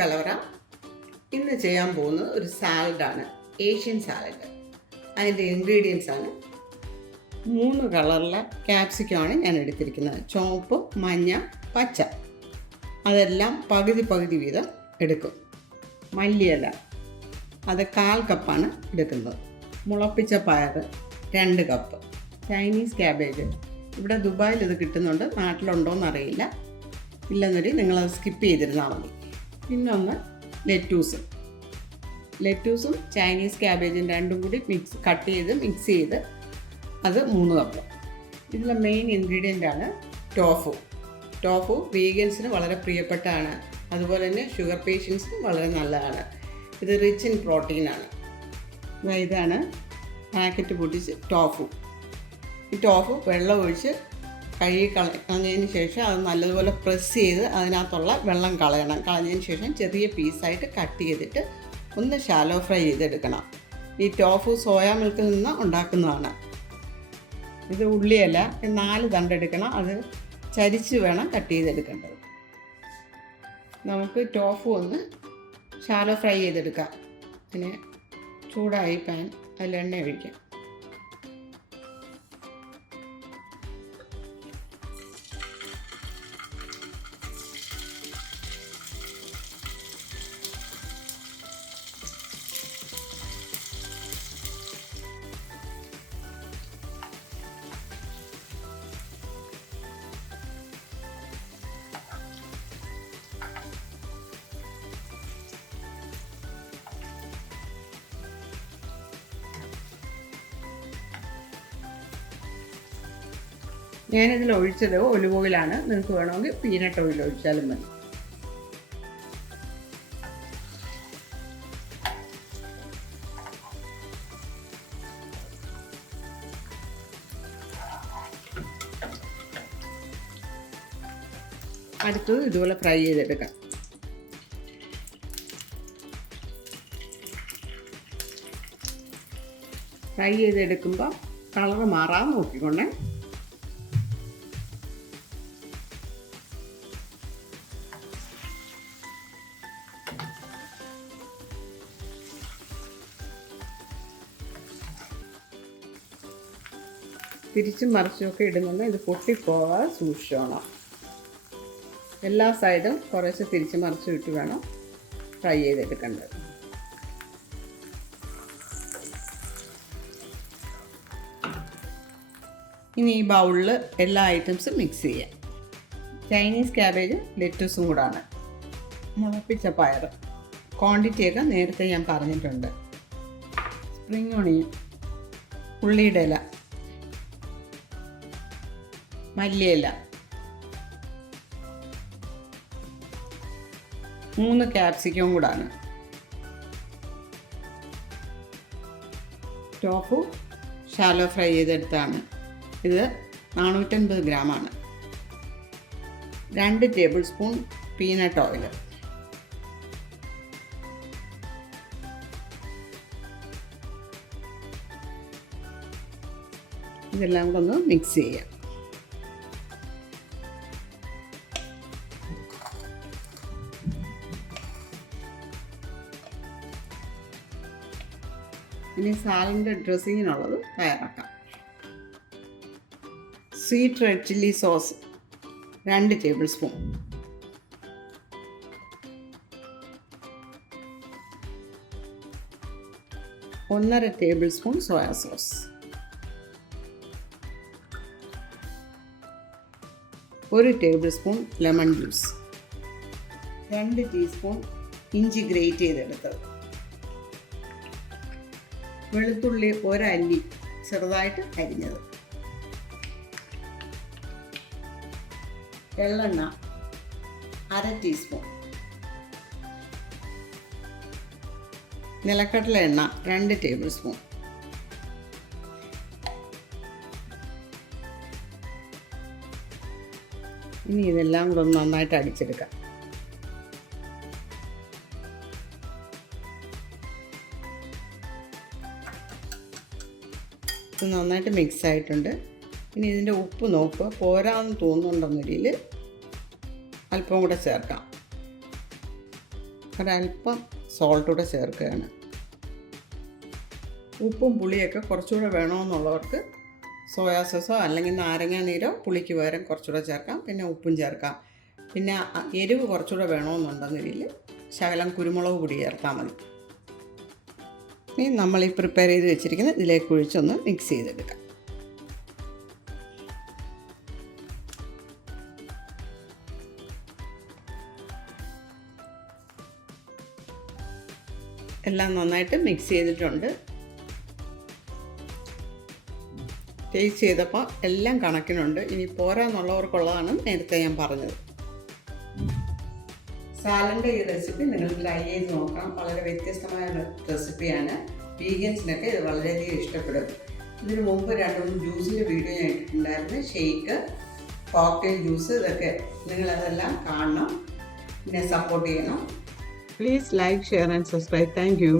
കലവറ. ഇന്ന് ചെയ്യാൻ പോകുന്നത് ഒരു സാലഡാണ്, ഏഷ്യൻ സാലഡ്. അതിൻ്റെ ഇൻഗ്രീഡിയൻസ് ആണ് 3 കളറിലെ ക്യാപ്സിക്കമാണ് ഞാൻ എടുത്തിരിക്കുന്നത്. ചുവപ്പ്, മഞ്ഞ, പച്ച. അതെല്ലാം പകുതി പകുതി വീതം എടുക്കും. മല്ലിയില അത് 1/4 കപ്പാണ് എടുക്കുന്നത്. മുളപ്പിച്ച പയർ 2 കപ്പ്. ചൈനീസ് ക്യാബേജ് ഇവിടെ ദുബായിൽ ഇത് കിട്ടുന്നുണ്ട്, നാട്ടിലുണ്ടോയെന്നറിയില്ല. ഇല്ലെന്നൊരു നിങ്ങളത് സ്കിപ്പ് ചെയ്തിരുന്നാൽ മതി. പിന്നൊന്ന് ലെറ്റൂസും ചൈനീസ് ക്യാബേജും രണ്ടും കൂടി കട്ട് ചെയ്ത് മിക്സ് ചെയ്ത് അത് 3 കപ്പ്. ഇതിലെ മെയിൻ ഇൻഗ്രീഡിയൻ്റാണ് ടോഫു. വീഗൻസിന് വളരെ പ്രിയപ്പെട്ടതാണ്, അതുപോലെ തന്നെ ഷുഗർ പേഷ്യൻസിന് വളരെ നല്ലതാണ്. ഇത് റിച്ച് ഇൻ പ്രോട്ടീനാണ്. ഇതാണ് പാക്കറ്റ് പൊട്ടിച്ച് ടോഫു. ഈ ടോഫു വെള്ളം ഒഴിച്ച് കഴുകി കളഞ്ഞതിന് ശേഷം അത് നല്ലതുപോലെ പ്രസ് ചെയ്ത് അതിനകത്തുള്ള വെള്ളം കളഞ്ഞതിന് ശേഷം ചെറിയ പീസായിട്ട് കട്ട് ചെയ്തിട്ട് ഒന്ന് ഷാലോ ഫ്രൈ ചെയ്തെടുക്കണം. ഈ ടോഫു സോയാ മിൽക്കിൽ നിന്ന് ഉണ്ടാക്കുന്നതാണ്. ഇത് ഉള്ളിയല്ല, 4 തണ്ടെടുക്കണം. അത് ചരിച്ച് വേണം കട്ട് ചെയ്തെടുക്കേണ്ടത്. നമുക്ക് ടോഫു ഒന്ന് ഷാലോ ഫ്രൈ ചെയ്തെടുക്കാം. പിന്നെ ചൂടായി പാൻ, അതിൽ എണ്ണ ഒഴിക്കാം. ഞാനിതിൽ ഒഴിച്ചത് ഒലിവ് ഓയിലാണ്. നിങ്ങൾക്ക് വേണമെങ്കിൽ പീനട്ട് ഓയിൽ ഒഴിച്ചാലും മതി. അടുത്തത് ഇതുപോലെ ഫ്രൈ ചെയ്തെടുക്കാം. ഫ്രൈ ചെയ്തെടുക്കുമ്പോൾ കളറ് മാറാൻ നോക്കിക്കൊണ്ടേ. തിരിച്ചും മറിച്ചുമൊക്കെ ഇടുന്നുണ്ട്. ഇത് പൊട്ടിപ്പോകാതെ സൂക്ഷിച്ചോണം. എല്ലാ സൈഡും കുറേശ്ശെ തിരിച്ച് മറിച്ചും ഇട്ട് വേണം ഫ്രൈ ചെയ്തെടുക്കേണ്ടത്. ഇനി ഈ ബൗളിൽ എല്ലാ ഐറ്റംസും മിക്സ് ചെയ്യാം. ചൈനീസ് ക്യാബേജ്, ലെറ്റൂസും കൂടാണ്. മുളപ്പിച്ച പയർ ക്വാണ്ടിറ്റിയൊക്കെ നേരത്തെ ഞാൻ പറഞ്ഞിട്ടുണ്ട്. സ്പ്രിംഗ് ഓണിയൻ, ഉള്ളിയുടെ ഇല, മല്ലിയില, 3 ക്യാപ്സിക്കം കൂടാണ്. ടോഫു ഷാലോ ഫ്രൈ ചെയ്തെടുത്താണ്. ഇത് 450 ഗ്രാമാണ്. 2 ടേബിൾ സ്പൂൺ പീനട്ട് ഓയിൽ, ഇതെല്ലാം കൂടെ ഒന്ന് മിക്സ് ചെയ്യാം. ഇനി സാലഡിൻ്റെ ഡ്രസ്സിങ്ങിനുള്ളത് തയ്യാറാക്കാം. Sweet red chilli sauce 2 tablespoon, ഒന്നര tablespoon soya sauce, 1 tablespoon lemon juice, 2 teaspoon ഇഞ്ചി ഗ്രേറ്റ് ചെയ്തെടുത്തത്, വെളുത്തുള്ളി 1 അല്ലി ചെറുതായിട്ട് അരിഞ്ഞത്, എള്ളെണ്ണ 1/2 ടീസ്പൂൺ, നിലക്കടല എണ്ണ 2 ടേബിൾ സ്പൂൺ, ഇനി ഇതെല്ലാം കൂടെ ഒന്ന് നന്നായിട്ട് അടിച്ചെടുക്കാം. ഇത് നന്നായിട്ട് മിക്സ് ആയിട്ടുണ്ട്. ഇനി ഇതിൻ്റെ ഉപ്പ് നോക്കുക. പോരാന്ന് തോന്നുന്നുണ്ടെന്നൊരിൽ അല്പം കൂടെ ചേർക്കാം. ഒരല്പം സോൾട്ടൂടെ ചേർക്കുകയാണ്. ഉപ്പും പുളിയൊക്കെ കുറച്ചുകൂടെ വേണമെന്നുള്ളവർക്ക് സോയാ സോസോ അല്ലെങ്കിൽ നാരങ്ങാ നീരോ പുളിക്ക് പകരം കുറച്ചുകൂടെ ചേർക്കാം. പിന്നെ ഉപ്പും ചേർക്കാം. പിന്നെ എരിവ് കുറച്ചുകൂടെ വേണമെന്നുണ്ടെങ്കിൽ ശകലം കുരുമുളക് പൊടി ചേർത്താൽ മതി. ഇനി നമ്മൾ ഈ പ്രിപ്പയർ ചെയ്ത് വെച്ചിരിക്കുന്നത് ഇതിലേക്ക് ഒഴിച്ചൊന്ന് മിക്സ് ചെയ്തെടുക്കാം. എല്ലാം നന്നായിട്ട് മിക്സ് ചെയ്തിട്ടുണ്ട്. ടേസ്റ്റ് ചെയ്തപ്പോൾ എല്ലാം കണക്കിനുണ്ട്. ഇനി പോരാന്നുള്ളവർക്കുള്ളതാണ് നേരത്തെ ഞാൻ പറഞ്ഞത്. സാലഡിൻ്റെ ഈ റെസിപ്പി നിങ്ങൾ ട്രൈ ചെയ്ത് നോക്കാം. വളരെ വ്യത്യസ്തമായ റെസിപ്പിയാണ്. വീഗൻസിനൊക്കെ ഇത് വളരെയധികം ഇഷ്ടപ്പെടും. ഇതിന് മുമ്പ് 2-3 ജ്യൂസിൻ്റെ വീഡിയോ ഞാൻ ഇട്ടിട്ടുണ്ടായിരുന്നു. ഷേക്ക്, കോക്ടെയിൽ ജ്യൂസ്, ഇതൊക്കെ നിങ്ങളതെല്ലാം കാണണം. പിന്നെ സപ്പോർട്ട് ചെയ്യണം. Please like, share and subscribe. Thank you.